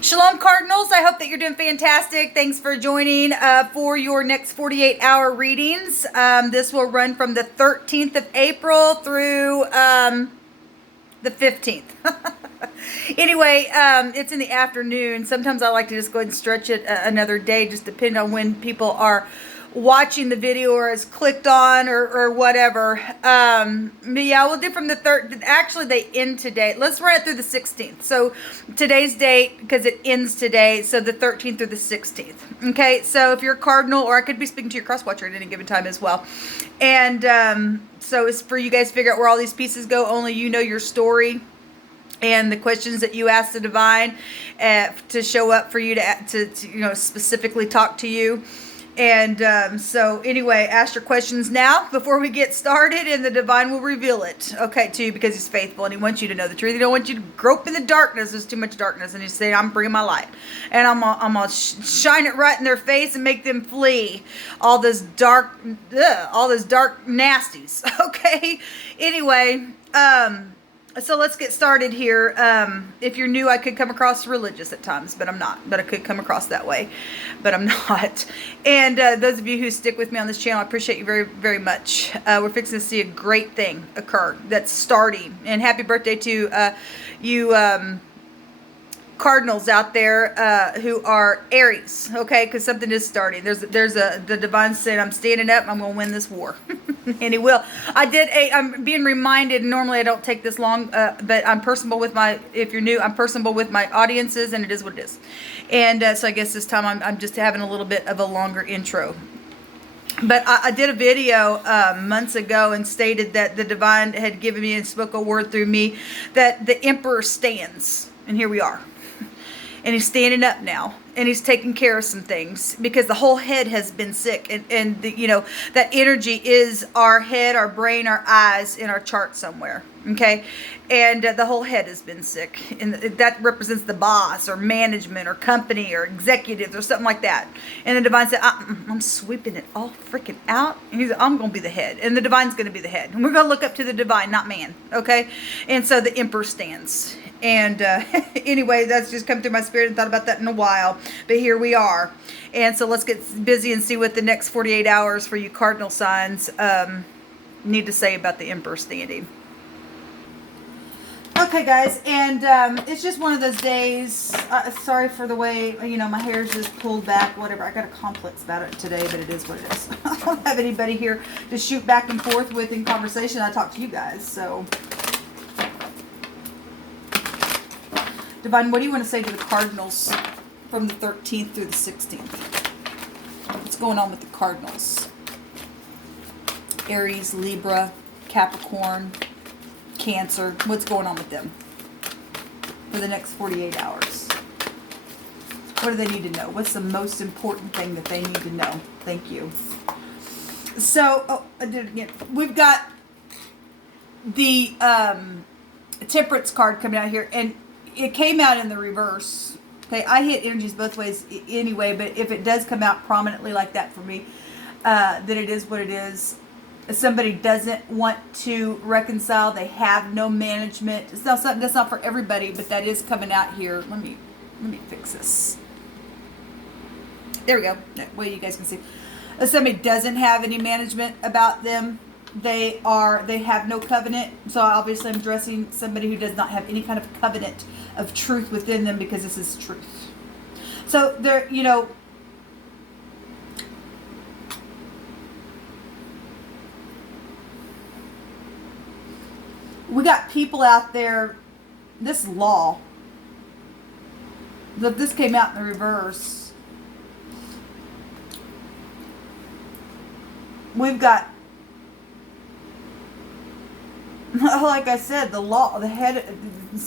Shalom, Cardinals. I hope that you're doing fantastic. Thanks for joining for your next 48-hour readings. This will run from the 13th of April through the 15th. Anyway, it's in the afternoon. Sometimes I like to just go ahead and stretch it another day, just depending on when people are watching the video or has clicked on or whatever. But yeah, we'll do from the third. Actually, they end today. Let's run it through the 16th. So today's date, because it ends today, so the 13th through the 16th. Okay, so if you're a cardinal, or I could be speaking to your cross watcher at any given time as well. And so it's for you guys to figure out where all these pieces go. Only you know your story and the questions that you ask the divine to show up for you to you know, specifically talk to you. And so anyway, ask your questions now before we get started, and the divine will reveal it, okay, to you, because he's faithful and he wants you to know the truth. He don't want you to grope in the darkness. There's too much darkness, and he's saying, I'm bringing my light, and I'm gonna shine it right in their face and make them flee all this dark nasties. Okay. Anyway, so let's get started here. If you're new, I could come across religious at times, but I'm not. But I could come across that way, but I'm not. And those of you who stick with me on this channel, I appreciate you very, very much. We're fixing to see a great thing occur that's starting. And happy birthday to you Cardinals out there who are Aries, okay? Because something is starting. The divine saying, I'm standing up, I'm going to win this war. And he will. I'm being reminded, normally I don't take this long, but I'm personable with if you're new, I'm personable with my audiences, and it is what it is. And so I guess this time I'm just having a little bit of a longer intro. But I did a video months ago and stated that the divine had given me and spoke a word through me that the emperor stands. And here we are. And he's standing up now, and he's taking care of some things, because the whole head has been sick, and you know, that energy is our head, our brain, our eyes in our chart somewhere. Okay, and the whole head has been sick, and that represents the boss or management or company or executives or something like that. And the divine said, I'm sweeping it all freaking out. And he's, I'm going to be the head, and the divine's going to be the head, and we're going to look up to the divine, not man. Okay, and so the emperor stands. And anyway, that's just come through my spirit, and thought about that in a while. But here we are. And so let's get busy and see what the next 48 hours for you cardinal signs need to say about the emperor standing. Okay, guys, and it's just one of those days. Sorry for the way, you know, my hair's just pulled back, whatever. I got a complex about it today, but it is what it is. I don't have anybody here to shoot back and forth with in conversation. I talk to you guys, so... Divine, what do you want to say to the Cardinals from the 13th through the 16th? What's going on with the Cardinals? Aries, Libra, Capricorn, Cancer. What's going on with them for the next 48 hours? What do they need to know? What's the most important thing that they need to know? Thank you. So, oh, I did it again. We've got the Temperance card coming out here, and it came out in the reverse. Okay, I hit energies both ways anyway, but if it does come out prominently like that for me, then it is what it is. If somebody doesn't want to reconcile, they have no management. It's not something that's not for everybody, but that is coming out here. Let me fix this. There we go. That way you guys can see. If somebody doesn't have any management about them, they have no covenant. So obviously I'm addressing somebody who does not have any kind of covenant of truth within them, because this is truth. So there, you know, we got people out there, this law, if this came out in the reverse, we've got, like I said, the law, the head,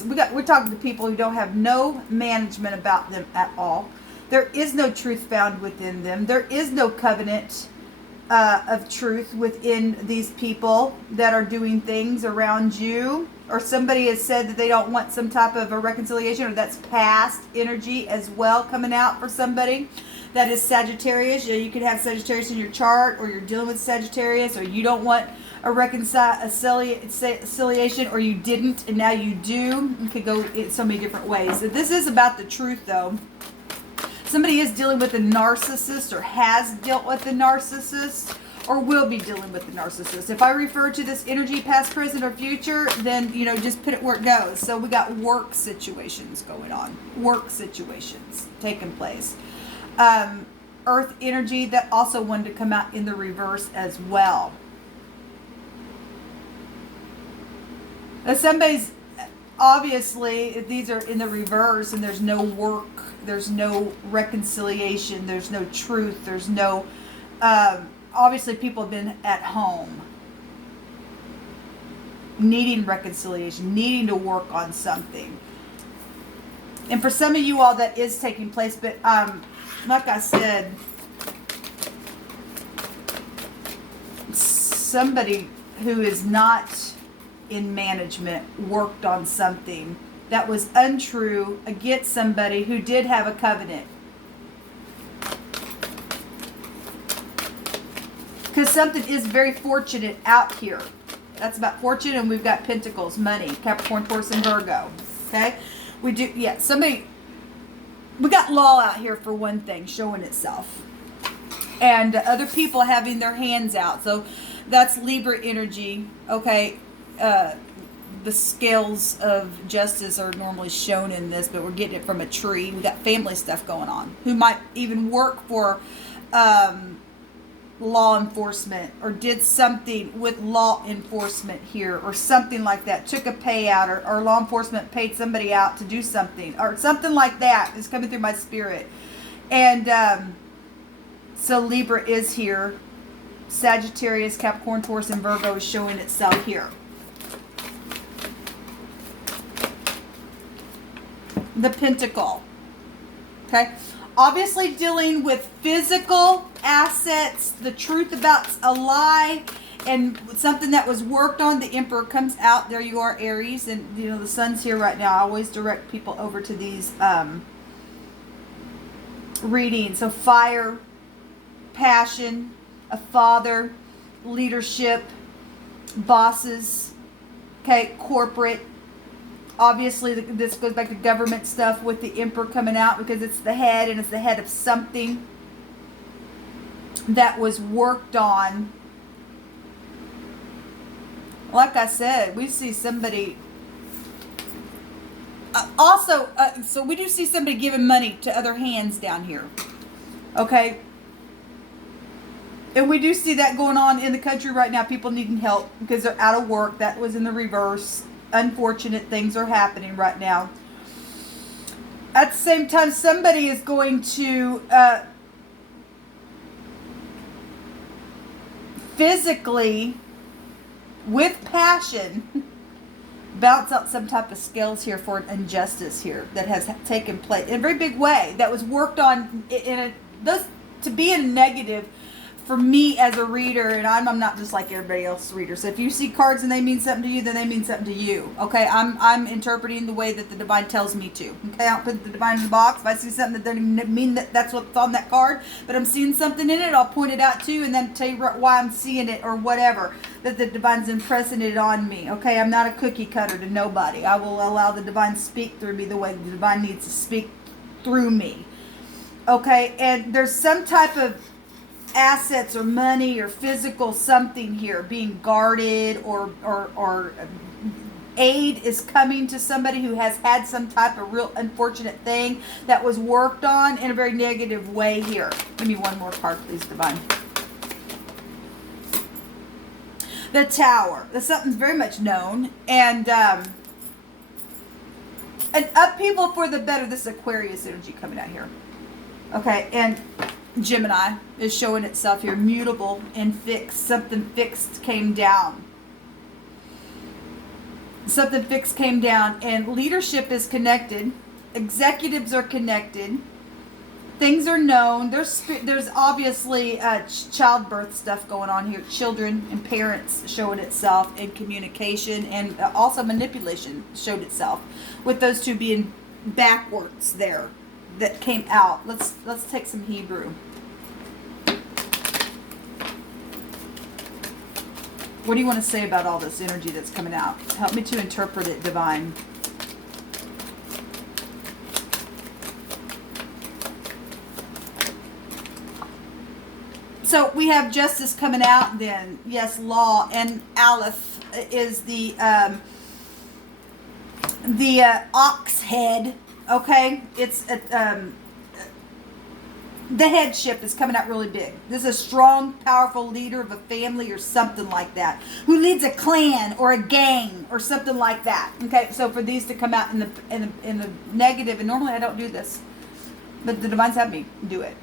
we're talking to people who don't have no management about them at all. There is no truth found within them. There is no covenant of truth within these people that are doing things around you. Or somebody has said that they don't want some type of a reconciliation, or that's past energy as well coming out for somebody. That is Sagittarius. You could have Sagittarius in your chart, or you're dealing with Sagittarius, or you don't want a reconciliation, or you didn't and now you do. It could go in so many different ways. So this is about the truth, though. Somebody is dealing with a narcissist, or has dealt with a narcissist, or will be dealing with the narcissist. If I refer to this energy, past, present, or future, then, you know, just put it where it goes. So we got work situations going on. Work situations taking place. Earth energy that also wanted to come out in the reverse as well. Now somebody's, obviously, if these are in the reverse and there's no work, there's no reconciliation, there's no truth, there's no... obviously, people have been at home, needing reconciliation, needing to work on something. And for some of you all, that is taking place. But like I said, somebody who is not in management worked on something that was untrue against somebody who did have a covenant. Because something is very fortunate out here. That's about fortune, and we've got Pentacles, money, Capricorn, Taurus, and Virgo. Okay? We do, yeah, somebody, we got law out here for one thing, showing itself. And other people having their hands out. So that's Libra energy. Okay? The scales of justice are normally shown in this, but we're getting it from a tree. We got family stuff going on. Who might even work for... law enforcement, or did something with law enforcement here, or something like that, took a payout, or law enforcement paid somebody out to do something, or something like that is coming through my spirit. And so Libra is here. Sagittarius, Capricorn, Taurus, and Virgo is showing itself here. The Pentacle. Okay? Obviously dealing with physical assets, the truth about a lie, and something that was worked on. The Emperor comes out. There you are, Aries. And, you know, the sun's here right now. I always direct people over to these readings. So fire, passion, a father, leadership, bosses, okay, corporate. Obviously, this goes back to government stuff with the Emperor coming out, because it's the head, and it's the head of something that was worked on. Like I said, we see somebody... so we do see somebody giving money to other hands down here. Okay? And we do see that going on in the country right now. People needing help because they're out of work. That was in the reverse. Unfortunate things are happening right now. At the same time, somebody is going to physically, with passion, bounce out some type of scales here for an injustice here that has taken place in a very big way, that was worked on to be a negative. For me as a reader, and I'm not just like everybody else's reader. So if you see cards and they mean something to you, then they mean something to you. Okay, I'm interpreting the way that the divine tells me to. Okay, I don't put the divine in the box. If I see something that doesn't mean that that's what's on that card, but I'm seeing something in it, I'll point it out to you and then tell you why I'm seeing it, or whatever, that the divine's impressing it on me. Okay, I'm not a cookie cutter to nobody. I will allow the divine to speak through me the way the divine needs to speak through me. Okay, and there's some type of assets or money or physical something here being guarded, or aid is coming to somebody who has had some type of real unfortunate thing that was worked on in a very negative way here. Give me one more card, please, divine. The Tower. That's something very much known, and an upheaval for the better. This is Aquarius energy coming out here. Okay, and Gemini is showing itself here. Mutable and fixed. Something fixed came down. Something fixed came down. And leadership is connected. Executives are connected. things are known. There's obviously childbirth stuff going on here. Children and parents showing itself, and communication, and also manipulation showed itself, with those two being backwards there that came out. Let's take some Hebrew. What do you want to say about all this energy that's coming out? Help me to interpret it, Divine. So we have justice coming out then. Yes, law. And Aleph is the ox head. Okay? It's the headship is coming out really big. This is a strong, powerful leader of a family or something like that, who leads a clan or a gang or something like that. Okay, so for these to come out in the negative, and normally I don't do this, but the Divines have me do it.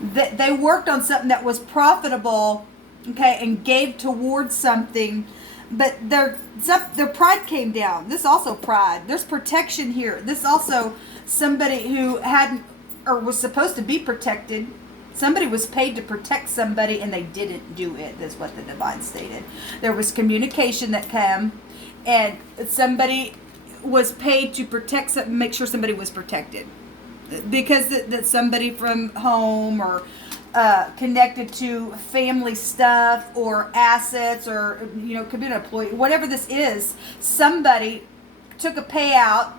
They worked on something that was profitable, okay, and gave towards something, but their pride came down. This also pride. There's protection here. This also somebody who hadn't, or was supposed to be protected. Somebody was paid to protect somebody and they didn't do it. That's what the Divine stated. There was communication that came, and somebody was paid to protect something, make sure somebody was protected. Because that somebody from home or connected to family stuff or assets, or, you know, could be an employee, whatever this is, somebody took a payout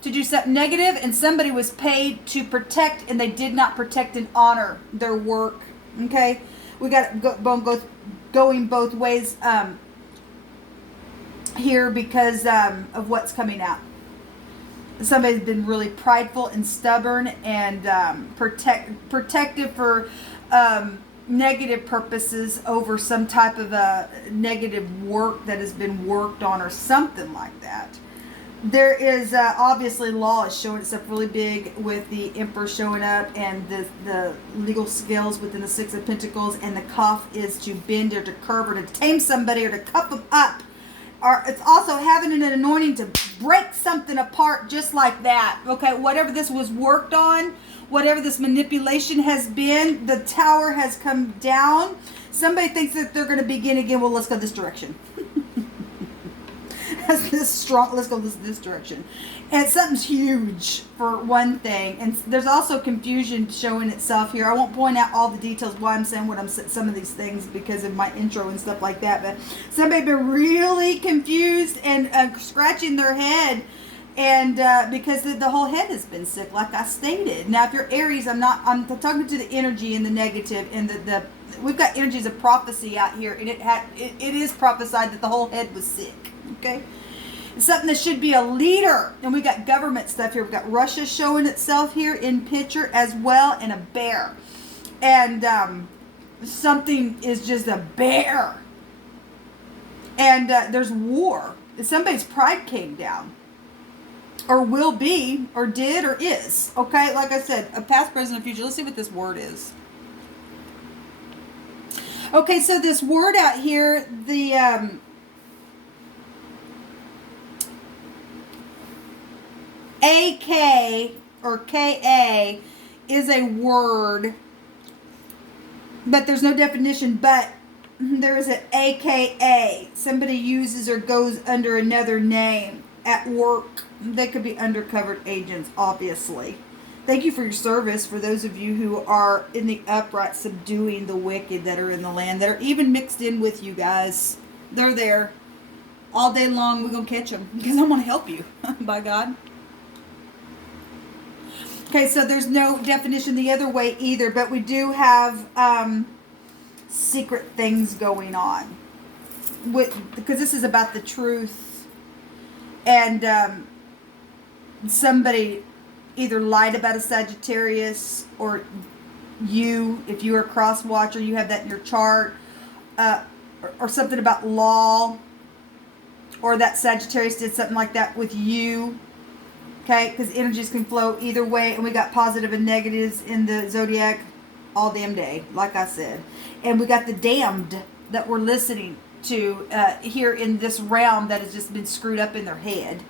to do something negative, and somebody was paid to protect, and they did not protect and honor their work. Okay, we got going both ways here because of what's coming out. Somebody's been really prideful and stubborn and protective for negative purposes over some type of a negative work that has been worked on or something like that. There is obviously law is showing itself really big with the Emperor showing up, and the legal skills within the Six of Pentacles, and the Kaf is to bend or to curve or to tame somebody or to cuff them up. Or it's also having an anointing to break something apart just like that. Okay, whatever this was worked on, whatever this manipulation has been, the tower has come down. Somebody thinks that they're going to begin again. Well, let's go this direction. Let's go this direction. And something's huge for one thing. And there's also confusion showing itself here. I won't point out all the details why I'm saying some of these things because of my intro and stuff like that. But somebody been really confused and scratching their head, and because the whole head has been sick, like I stated. Now, if you're Aries, I'm talking to the energy and the negative, and we've got energies of prophecy out here, and it is prophesied that the whole head was sick. Okay, it's something that should be a leader, and we got government stuff here. We've got Russia showing itself here in picture as well, and a bear, and something is just a bear, and there's war. Somebody's pride came down, or will be, or did, or is. Okay, like I said, a past, present, and future. Let's see what this word is. Okay, so this word out here, the AK or KA is a word, but there's no definition, but there is an AKA. Somebody uses or goes under another name at work. They could be undercover agents, obviously. Thank you for your service, for those of you who are in the upright, subduing the wicked that are in the land, that are even mixed in with you guys. They're there all day long. We're going to catch them because I want to help you, by God. Okay, so there's no definition the other way either, but we do have secret things going on. Because this is about the truth. And somebody either lied about a Sagittarius, or you, if you are a cross watcher, you have that in your chart, or something about law, or that Sagittarius did something like that with you. Okay, because energies can flow either way, and we got positive and negatives in the zodiac all damn day, like I said. And we got the damned that we're listening to here in this realm that has just been screwed up in their head.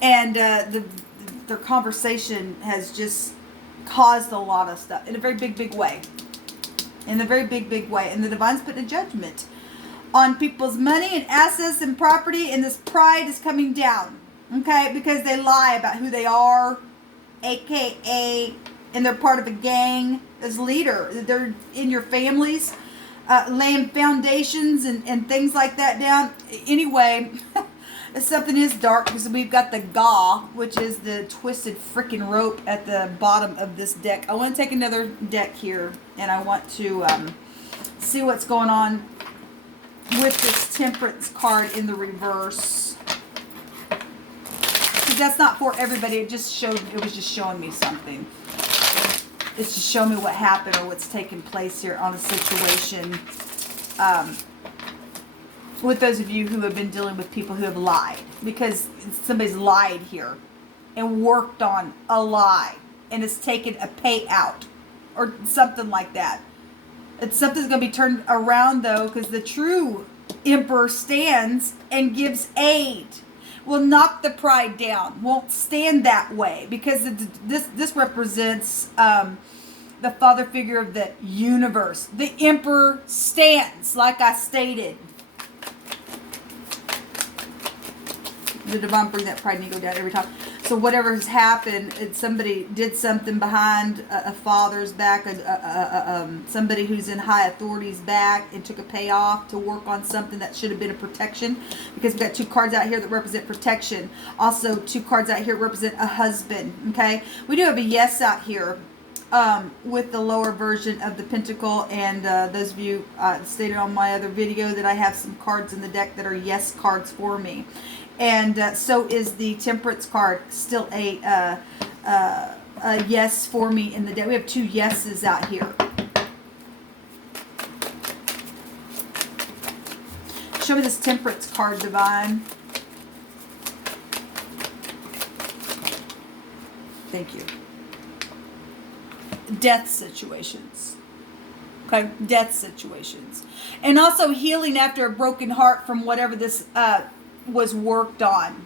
And their conversation has just caused a lot of stuff in a very big way. In a very big way. And the divine's putting a judgment on people's money and assets and property, and this pride is coming down. Okay? Because they lie about who they are, aka, and they're part of a gang as leader. They're in your families, laying foundations and things like that down. Anyway, something is dark because we've got the Ga, which is the twisted freaking rope at the bottom of this deck. I want to take another deck here, and I want to see what's going on with this Temperance card in the reverse. That's not for everybody. It was just showing me something. It's just showing me what happened or what's taking place here on a situation. With those of you who have been dealing with people who have lied, because somebody's lied here and worked on a lie and has taken a payout or something like that. Something's going to be turned around though, because the true Emperor stands and gives aid. Will knock the pride down. Won't stand that way, because this represents the father figure of the universe. The Emperor stands, like I stated. The divine bring that pride and ego down every time. So whatever has happened, somebody did something behind a father's back, somebody who's in high authority's back, and took a payoff to work on something that should have been a protection. Because we've got 2 cards out here that represent protection. Also 2 cards out here represent a husband. Okay, we do have a yes out here with the lower version of the pentacle. And those of you stated on my other video that I have some cards in the deck that are yes cards for me. And so is the Temperance card still a yes for me in the deck. We have 2 yeses out here. Show me this Temperance card, divine. Thank you. Death situations. Okay, death situations. And also healing after a broken heart from whatever this was worked on.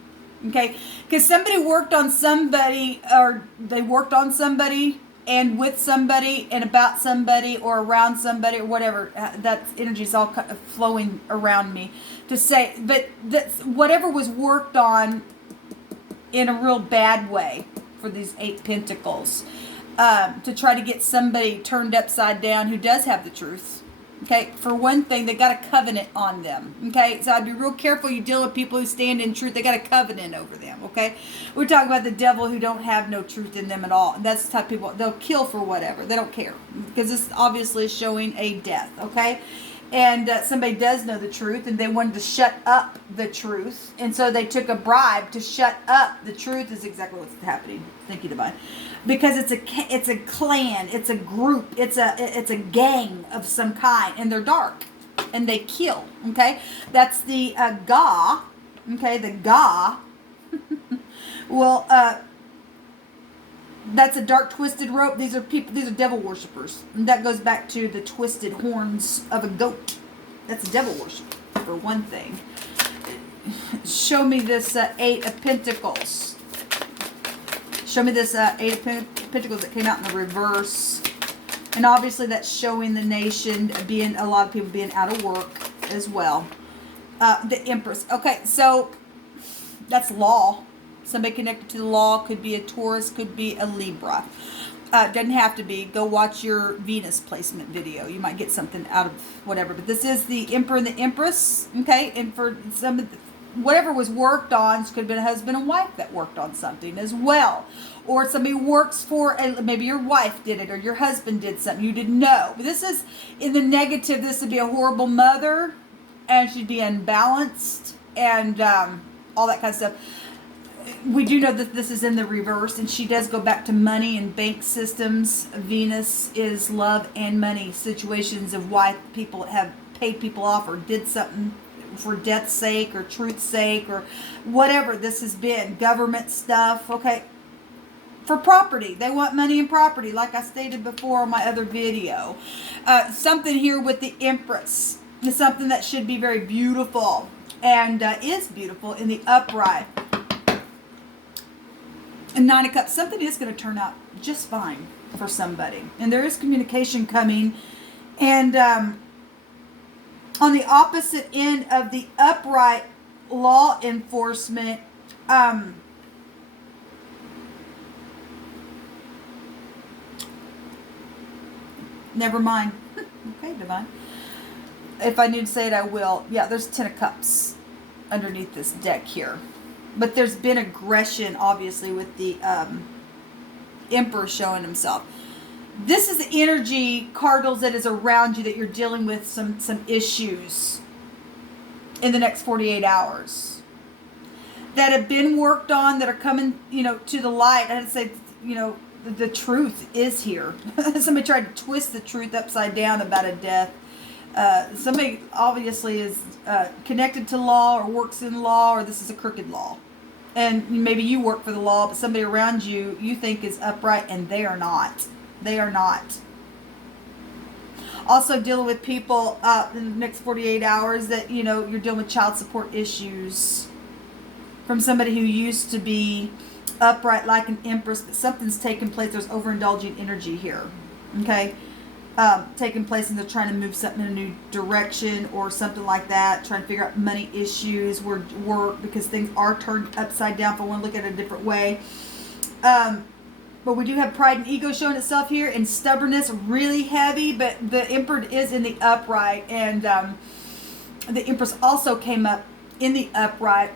Okay, because somebody worked on somebody, or they worked on somebody and with somebody and about somebody or around somebody or whatever. That energy is all kind of flowing around me to say, but that's whatever was worked on in a real bad way for these 8 pentacles, to try to get somebody turned upside down who does have the truth. Okay, for one thing, they got a covenant on them. Okay, so I'd be real careful you deal with people who stand in truth. They got a covenant over them. Okay, we're talking about the devil who don't have no truth in them at all. And that's the type of people, they'll kill for whatever. They don't care, because this obviously is showing a death. Okay, and somebody does know the truth, and they wanted to shut up the truth, and so they took a bribe to shut up the truth. Is exactly what's happening. Thank you, divine. Because it's a clan, it's a group, it's a gang of some kind, and they're dark, and they kill. Okay, that's the Ga. Okay, the Ga. Well, that's a dark twisted rope. These are people. These are devil worshippers, and that goes back to the twisted horns of a goat. That's devil worship for one thing. Show me this 8 of Pentacles. Show me this 8 of Pentacles that came out in the reverse. And obviously that's showing the nation being, a lot of people being out of work as well. The Empress. Okay, so that's law. Somebody connected to the law. Could be a Taurus, could be a Libra. Doesn't have to be. Go watch your Venus placement video. You might get something out of whatever. But this is the Emperor and the Empress. Okay, and for some of the, whatever was worked on, could have been a husband and wife that worked on something as well. Or somebody works for, maybe your wife did it or your husband did something you didn't know. But this is, in the negative, this would be a horrible mother, and she'd be unbalanced, and all that kind of stuff. We do know that this is in the reverse, and she does go back to money and bank systems. Venus is love and money situations of why people have paid people off or did something for death's sake or truth's sake or whatever this has been. Government stuff, okay. For property. They want money and property, like I stated before on my other video. Something here with the Empress is something that should be very beautiful and is beautiful in the upright. Nine of Cups. Something is going to turn out just fine for somebody. And there is communication coming. And on the opposite end of the upright, law enforcement, never mind. Okay, Divine. If I need to say it, I will. Yeah, there's 10 of Cups underneath this deck here. But there's been aggression, obviously, with the Emperor showing himself. This is the energy, Cardinals, that is around you, that you're dealing with some issues in the next 48 hours that have been worked on, that are coming, to the light. I'd say, the truth is here. Somebody tried to twist the truth upside down about a death. Somebody obviously is connected to law or works in law, or this is a crooked law. And maybe you work for the law, but somebody around you think is upright, and they are not. They are not. Also dealing with people in the next 48 hours that, you're dealing with child support issues from somebody who used to be upright like an empress, but something's taking place. There's overindulging energy here. Okay? Taking place, and they're trying to move something in a new direction or something like that, trying to figure out money issues, work, because things are turned upside down, if I want to look at it a different way. But we do have pride and ego showing itself here, and stubbornness really heavy, but the Emperor is in the upright, and the Empress also came up in the upright.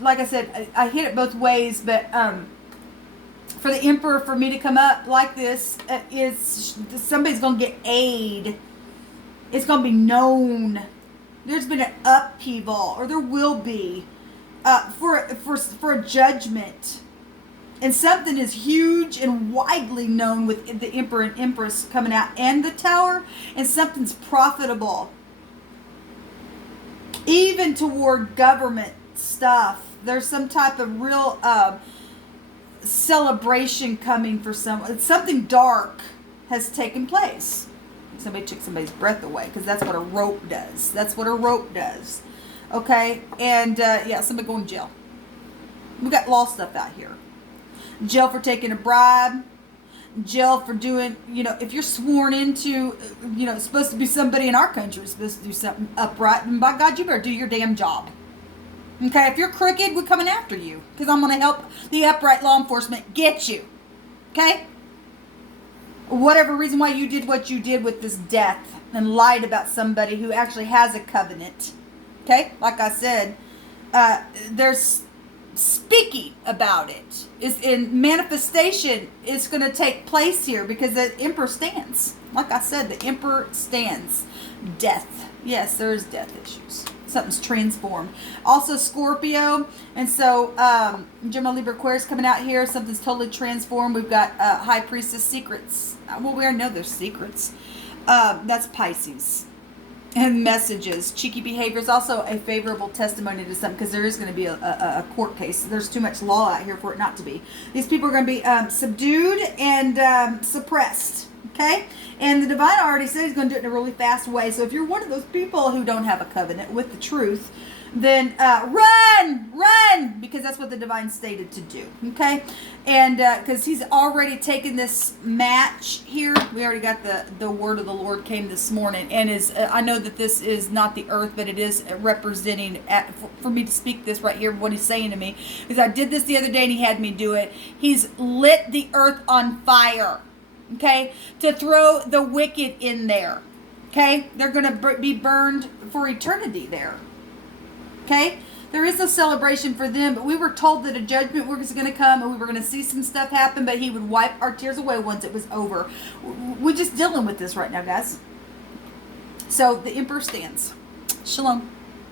Like I said, I hit it both ways, but for the Emperor, for me to come up like this, is somebody's going to get aid. It's going to be known. There's been an upheaval, or there will be, for a judgment. And something is huge and widely known with the Emperor and Empress coming out, and the Tower, and something's profitable. Even toward government stuff, there's some type of real celebration coming for someone. Something dark has taken place. Somebody took somebody's breath away, because that's what a rope does. That's what a rope does. Okay? And, somebody going to jail. We got law stuff out here. Jail for taking a bribe. Jail for doing, if you're sworn into, it's supposed to be somebody in our country is supposed to do something upright, and by God, you better do your damn job. Okay, if you're crooked, we're coming after you, because I'm going to help the upright law enforcement get you. Okay? Whatever reason why you did what you did with this death and lied about somebody who actually has a covenant. Okay? Like I said, there's speaking about it. Is in manifestation is going to take place here, because the Emperor stands. Like I said, the Emperor stands. Death. Yes, there is death issues. Something's transformed. Also Scorpio, and so Gemini, Libra, Aquarius coming out here. Something's totally transformed. We've got High Priestess secrets. Well, we already know there's secrets. That's Pisces. And messages. Cheeky behavior is also a favorable testimony to something, because there is going to be a court case. There's too much law out here for it not to be. These people are going to be subdued and suppressed. Okay? And the Divine already said he's going to do it in a really fast way. So if you're one of those people who don't have a covenant with the truth, then run, because that's what the Divine stated to do. Okay? And because he's already taken this match here. We already got the word of the Lord came this morning, and is I know that this is not the earth, but it is representing for me to speak this right here, what he's saying to me, because I did this the other day and he had me do it. He's lit the earth on fire. Okay? To throw the wicked in there. Okay? They're going to be burned for eternity there. Okay? There is no celebration for them, but we were told that a judgment was going to come, and we were going to see some stuff happen, but he would wipe our tears away once it was over. We're just dealing with this right now, guys. So the Emperor stands. Shalom.